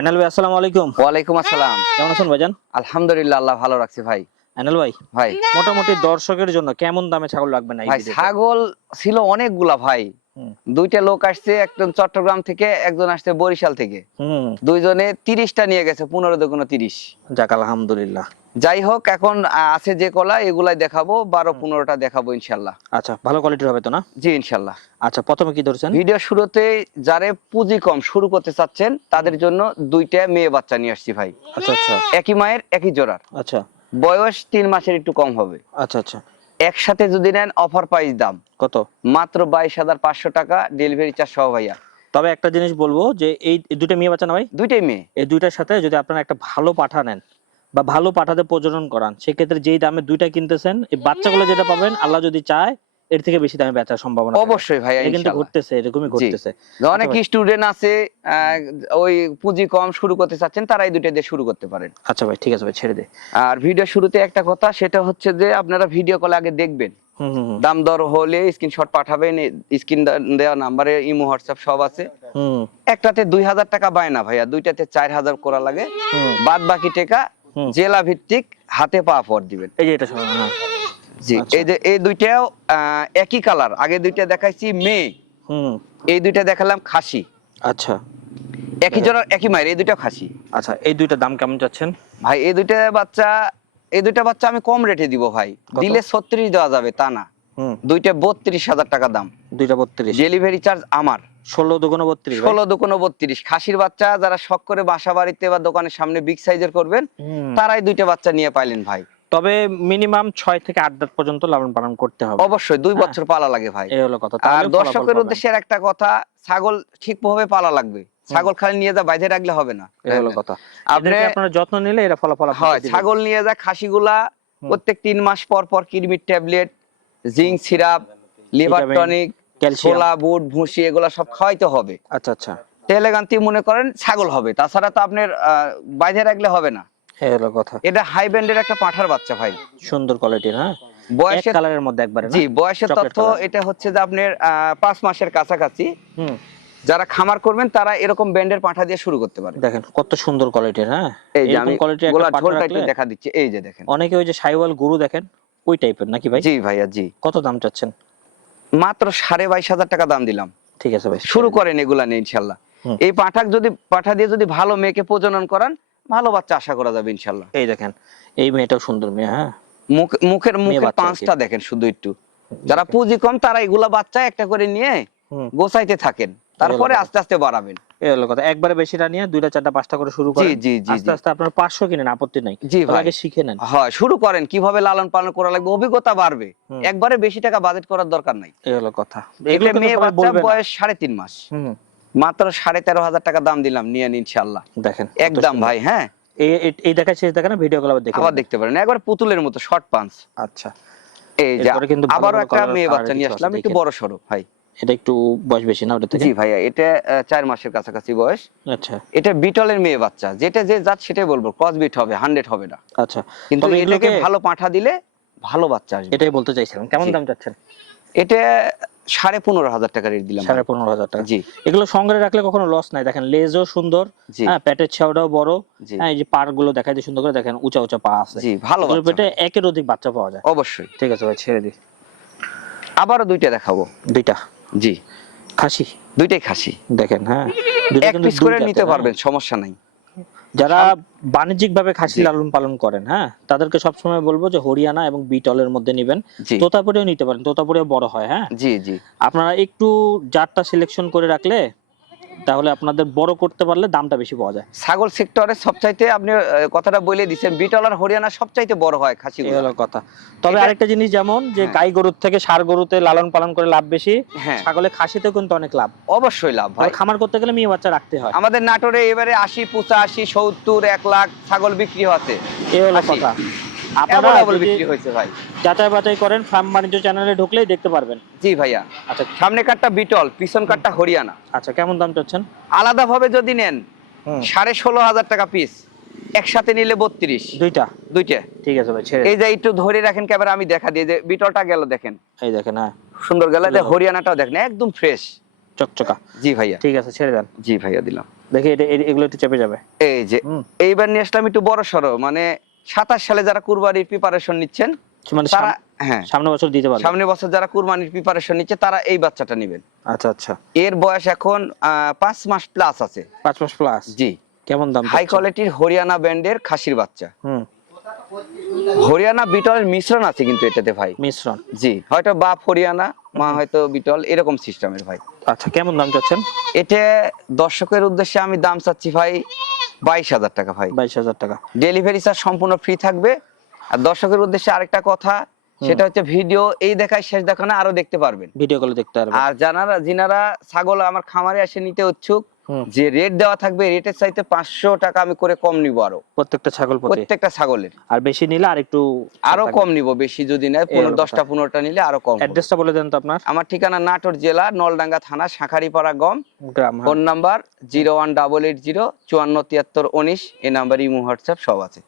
আনাল ভাই আসসালামু আলাইকুম। ওয়ালাইকুম আসসালাম। কেমন আছেন ভাইজান? আলহামদুলিল্লাহ, আল্লাহ ভালো রাখছে ভাই। আনাল ভাই, ভাই মোটামুটি দর্শকের জন্য কেমন দামে ছাগল রাখবেন এই ভাই ভিডিওতে? ছাগল ছিল অনেকগুলা ভাই। হুম দুইটা লোক আসছে, একজন চট্টগ্রাম থেকে, একজন আসছে বরিশাল থেকে। হুম। দুইজনে 30টা নিয়ে গেছে, 15 দুগুণ 30। যাক আলহামদুলিল্লাহ। যাই হোক, এখন আছে যে কলা এগুলাই দেখাবো, 12-15টা দেখাবো ইনশাল্লাহ। আচ্ছা, ভালো কোয়ালিটির হবে তো না? জি ইনশাল্লাহ। আচ্ছা, প্রথমে কি ধরছেন? ভিডিও শুরুতে যারা পুঁজি কম শুরু করতে চাচ্ছেন তাদের জন্য দুইটা মেয়ে বাচ্চা নিয়ে আসছি ভাই। আচ্ছা আচ্ছা একই মায়ের একই জোড়ার, আচ্ছা বয়স 3 মাসের একটু কম হবে। আচ্ছা আচ্ছা। একসাথে যদি নেন অফার প্রাইস দাম কত? মাত্র 22,500 টাকা, ডেলিভারি চার্জ সহ ভাইয়া। তবে একটা জিনিস বলবো যে এই দুটো মেয়ে বাচ্চা না ভাই, দুইটাই মেয়ে। এই দুইটার সাথে যদি আপনারা একটা ভালো পাঠা নেন বা ভালো পাঠাতে প্রজনন করান, সেক্ষেত্রে যেই দামে দুইটা কিনতেছেন, এই বাচ্চাগুলো যেটা পাবেন আল্লাহ যদি চায় এর থেকে বেশি দামে বেচার সম্ভাবনা থাকে। অবশ্যই ভাইয়া, এটা কিন্তু ইনশাআল্লাহ। ঘটতেছে, এরকমই জি। ঘটতেছে। অনেক আচ্ছা ভাই। স্টুডেন্ট আছে ওই পুঁজি কম শুরু করতে চাচ্ছেন, তারা এই দুইটা দিয়ে শুরু করতে পারেন। আচ্ছা ভাই, ঠিক আছে ভাই, ছেড়ে দে। আর ভিডিও শুরুতে একটা কথা, সেটা হচ্ছে যে আপনারা ভিডিও কল আগে দেখবেন। হুম হুম হুম দাম দর হলে স্ক্রিনশট পাঠাবেন, স্ক্রিন দেওয়া নাম্বারে ইমো হোয়াটসঅ্যাপ সব আছে। হুম একটাতে 2,000 টাকা বায়না ভাইয়া, দুইটাতে 4,000 করা লাগে। হুম বাদ বাকি টাকা হুম। জেলা ভিত্তিক হাতে পাওয়া পর দিবেন। এই যে এটা শোনো, হ্যাঁ। জি, আচ্ছা। এই যে এই দুইটাও একই কালার। আগে দুইটা দেখাইছি মেয়ে, হুম। এই দুইটা দেখালাম খাসি। আচ্ছা একই জোড়া একই মায়ের, এই দুইটা খাসি। আচ্ছা, এই দুইটার দাম কেমন চাচ্ছেন? ভাই এই দুইটা বাচ্চা আমি কম রেটে দিব ভাই। কত? দিলে 36 দেওয়া যাবে তা না। হুম। দুইটা 32,000 টাকা দাম। দুইটা 32। ডেলিভারি চার্জ আমার। 16 দুগুণ 32 ভাই। 16 দুগুণ 32। খাসির বাচ্চা যারা শখ করে বাসা বাড়িতে বা দোকানের সামনে বিগ সাইজের করবেন, হুম। তারাই দুইটা বাচ্চা নিয়ে পাইলেন ভাই। তবে মিনিমাম 6 থেকে 8 দাঁত পর্যন্ত লালন পালন করতে হবে। অবশ্যই 2 হ্যাঁ। বছর পালা লাগে ভাই। এই হলো কথা। আর তাহলে দর্শকের ফলাফল পাবেন। উদ্দেশ্যে একটা কথা, ছাগল ঠিকভাবে পালা লাগবে। ছাগল খালি নিয়ে যা বাইরে রাখলে হবে না। এই হলো কথা। আপনি এদেরকে আপনারা যত্ন নিলে এরা ফলাফল হয় আপনাকে দিবে। ছাগল নিয়ে যা খাসিগুলা প্রত্যেক 3 মাস পর পর কিডনির tablet, zinc syrup, liver vitamin, tonic, calcium. ছোলা বুট ভুসি এগুলা সব খাওয়াইতে হবে। আচ্ছা আচ্ছা। তেলেগান্তি মনে করেন ছাগল হবে, তাছাড়া তো আপনার বাইরে রাখলে হবে না। এই হলো কথা। এটা হাই ব্যান্ডের একটা পাঠার বাচ্চা ভাই। সুন্দর কোয়ালিটির, হ্যাঁ। এক বয়সের কালারের মধ্যে একবারে না? জি, বয়সের চকলেট তথ্য কালার। এটা হচ্ছে যে আপনার 5 মাসের কাছাকাছি। হুম। যারা খামার করবেন তারা এরকম ব্যান্ডের পাঠা দিয়ে শুরু করতে পারে। দেখেন কত সুন্দর কোয়ালিটির, হ্যাঁ। এই যে এরকম আমি কোয়ালিটির একটা গোলার পাঠা ঝোলটা একটু রাখলে দেখা দিচ্ছি, এই যে দেখেন। অনেকে ওই যে সাইওয়াল গরু দেখেন, ওই টাইপের নাকি ভাই? জি ভাইয়া, জি। কত দাম চাচ্ছেন? মাত্র 22,500 টাকা দাম দিলাম। ঠিক আছে ভাই, শুরু করেন এগুলা নিয়ে ইনশাল্লাহ। হুম। এই পাঠা দিয়ে যদি ভালো মেয়েকে প্রজনন করান, ভালো বাচ্চা আশা করা যাবে ইনশাল্লাহ। এই দেখেন, এই মেয়েটাও সুন্দর মেয়ে, হ্যাঁ। মুখের মেয়ে বাচ্চা আর কি। পাঁচটা দেখেন শুধু একটু। যারা পুঁজি কম তারা এগুলা বাচ্চা একটা করে নিয়ে হুম। গোছাইতে থাকেন, তারপরে এগুলো আস্তে আস্তে বাড়াবেন। এই হলো কথা। একবারে বেশিটা নিয়ে 2টা 4টা 5টা করে শুরু জি করেন। জি জি আস্তে জি। আস্তে আপনার 500 কিনেন, আপত্তি নাই। জি তবে ভাই, আগে শিখে নেন। হয় শুরু করেন কিভাবে লালন পালন করা লাগবে, অভিজ্ঞতা বাড়বে। হুম। একবারে বেশি টাকা বাজেট করার দরকার নাই। এই হলো কথা। এটা এগুলো কিন্তু মেয়ে সবাই বাচ্চা, বলবে না। বয়স 3.5 মাস। হুম। মাত্র 13,500 টাকা দাম দিলাম, নিয়ে নিন ইনশাল্লাহ। দেখেন কত একদম সুন্দর। ভাই, হ্যাঁ। এই দেখা শেষ দেখা না, ভিডিও কল আবার দেখে আবার নেবেন। দেখতে পারেন, একবার পুতুলের মতো শর্ট পাঞ্চ। আচ্ছা। এই যে এরপরে কিন্তু ভালো আবারও ভালো একটা কালার মেয়ে কালার বাচ্চা নিয়ে কিছু আছে আসলাম, একটু দেখেন। বড় সড়ো ভাই। এটা একটু বয়স বেশি না ওটা থেকে? জি ভাইয়া, এটা 4 মাসের কাছাকাছি বয়স। আচ্ছা এটা বিটলের মেয়ে বাচ্চা, যেটা যে জাত সেটাই বলবো, ক্রস বিট হবে, 100 হবে না। আচ্ছা। কিন্তু তবে এটাকে এগুলোকে ভালো পাঠা দিলে ভালো বাচ্চা আসবে। এটাই বলতে চাইছিলাম, কেমন জি। দাম চাচ্ছেন? এটা 15,500 টাকা রেট দিলাম ভাই। 15,500 টাকা। জি এগুলো সংগ্রহে রাখলে কখনো লস নাই। দেখেন লেজও সুন্দর, জি হ্যাঁ, পেটের ছেউটাও বড়, জি হ্যাঁ, এই যে পাড় গুলো দেখাই দিয়ে সুন্দর করে দেখেন, উঁচা উঁচা পা আছে। জি, ভালো এগুলোর বাচ্চা পেটে ভাই। একের অধিক বাচ্চা পাওয়া যায়। অবশ্যই। ঠিক আছে ভাই, ছেড়ে দিই। আবারও দুইটা দেখাবো। দুইটা জি, খাসি দুইটাই খাসি। দেখেন, হ্যাঁ। দুইটা এক কিন্তু পিস দুই করে জাতের, নিতে হ্যাঁ। পারবেন, সমস্যা নাই। যারা বাণিজ্যিক ভাবে খাসি জি লালন পালন করেন, হ্যাঁ, তাদেরকে সবসময় বলবো যে হরিয়ানা এবং বিটলের মধ্যে নিবেন। জি তোতাপুরিও নিতে পারেন, তোতাপুরিও বড় হয়, হ্যাঁ। জি জি আপনারা একটু জাতটা সিলেকশন করে রাখলে, তাহলে আপনাদের বড় করতে পারলে দামটা বেশি পাওয়া যায়। ছাগল সেক্টরে সবচাইতে আপনি কথাটা বলে দিচ্ছেন, বিটল আর হরিয়ানা সবচাইতে বড় হয় এই খাসিগুলো। হলো কথা। তবে এটা- আরেকটা জিনিস, যেমন যে হ্যাঁ। গাই গরুর থেকে ষাঁড় গরুতে লালন পালন করে লাভ বেশি, হ্যাঁ, ছাগলে খাসিতেও কিন্তু অনেক লাভ। অবশ্যই লাভ ভাই। তবে খামার করতে গেলে মেয়ে বাচ্চা রাখতে হয়। আমাদের নাটোরে এবারে 80, 85, 70, 1 লাখ ছাগল বিক্রি হচ্ছে। এই হলো 80 কথা। আপনারা অ্যাভেলেবল যদি বিক্রি হয়েছে ভাই। যাচাই বাছাই করেন, ফার্ম বাণিজ্য চ্যানেলে ঢুকলেই দেখতে পারবেন। জি ভাইয়া, আচ্ছা সামনে কাটটা বিটল, পিছন কাটটা হরিয়ানা। আচ্ছা, কেমন দাম চাচ্ছেন? আলাদা ভাবে যদি নেন হুম। 16,500 টাকা পিস, একসাথে নিলে 32। দুইটা? দুইটা। ঠিক আছে ভাই, ছেড়ে এই যে একটু ধরে রাখেন ক্যামেরা, আমি দেখা দিই যে বিটলটা গেল দেখেন, এই দেখেন, হ্যাঁ, সুন্দর গেল। যে হরিয়ানাটাও দেখেন একদম ফ্রেশ চকচকা। জি ভাইয়া। ঠিক আছে, ছেড়ে দেন। জি ভাইয়া, দিলাম। দেখি এগুলো একটু চেপে যাবে। এই যে এইবার নিয়ে আসলাম একটু বড় সড়ো, মানে 27 সালে যারা কুরবানির প্রিপারেশন নিচ্ছেন মানে তারা, হ্যাঁ সামনে বছর দিতে পারবে। সামনের বছর যারা কুরবানির প্রিপারেশন নিচ্ছে তারা এই বাচ্চাটা নেবেন। আচ্ছা আচ্ছা, এর বয়স এখন 5 মাস প্লাস আছে। 5 মাস প্লাস। জি। কেমন দাম? হাই কোয়ালিটির হরিয়ানা ব্যান্ডের খাসির বাচ্চা। হরিয়ানা বিটলের মিশ্রণ আছে কিন্তু এটাতে ভাই। মিশ্রণ? জি, হয়তো বাপ হরিয়ানা, মা হয়তো বিটল, এরকম সিস্টেমের ভাই। আচ্ছা, কেমন দাম চাচ্ছেন? এটা দর্শকের উদ্দেশ্যে আমি দাম চাচ্ছি ভাই 22,000 টাকা ভাই। 22,000 টাকা। ডেলিভারি চার্জ সম্পূর্ণ ফ্রি থাকবে। আর দর্শকের উদ্দেশ্যে আরেকটা কথা, সেটা হচ্ছে ভিডিও এই দেখায় শেষ দেখানো আরো দেখতে পারবেন, ভিডিও কলে দেখতে পারবেন। আর যিনারা ছাগল আমার খামারে এসে নিতে ইচ্ছুক, যে রেট দেওয়া থাকবে রেটের চাইতে 500 টাকা আমি করে কম নিব আরো, প্রত্যেকটা ছাগল প্রতি? প্রত্যেকটা ছাগলের। আর বেশি নিলে আরো কম নিব, বেশি যদি নেয় 10টা 15টা নিলে আরো কম। অ্যাড্রেসটা বলে দেন তো আপনার। আমার ঠিকানা নাটোর জেলা নলডাঙ্গা থানা শাঁখারীপাড়া গ্রাম। Phone number 01880 547319। এই নাম্বার ইমো হোয়াটসঅ্যাপ সব আছে।